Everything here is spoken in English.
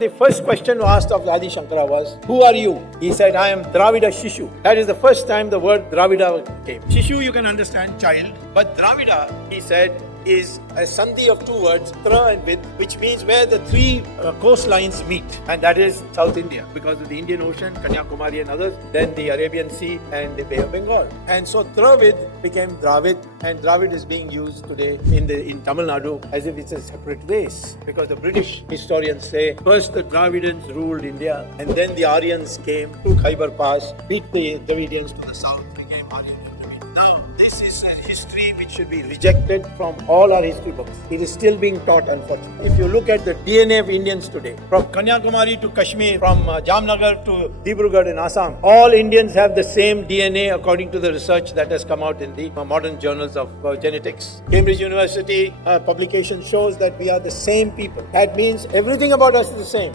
The first question asked of Adi Shankara was, "Who are you?" He said, "I am Dravida Shishu." That is the first time the word Dravida came. Shishu, you can understand, child. But Dravida, he said, is a sandhi of two words, tra and vid, which means where the three coastlines meet. And that is South India, because of the Indian Ocean, Kanyakumari and others, then the Arabian Sea and the Bay of Bengal. And so Dravid became Dravid, and Dravid is being used today in Tamil Nadu as if it's a separate race. Because the British historians say, first the Dravidians ruled India, and then the Aryans came, took Khyber Pass, beat the Dravidians to the south, became Aryan Dravidian. Now, this is a history which should be rejected from all our history books. It is still being taught, unfortunately. If you look at the DNA of Indians today, from Kanyakumari to Kashmir, from Jamnagar to Dibrugarh in Assam, all Indians have the same DNA according to the research that has come out in the modern journals of genetics. Cambridge University publication shows that we are the same people. That means everything about us is the same.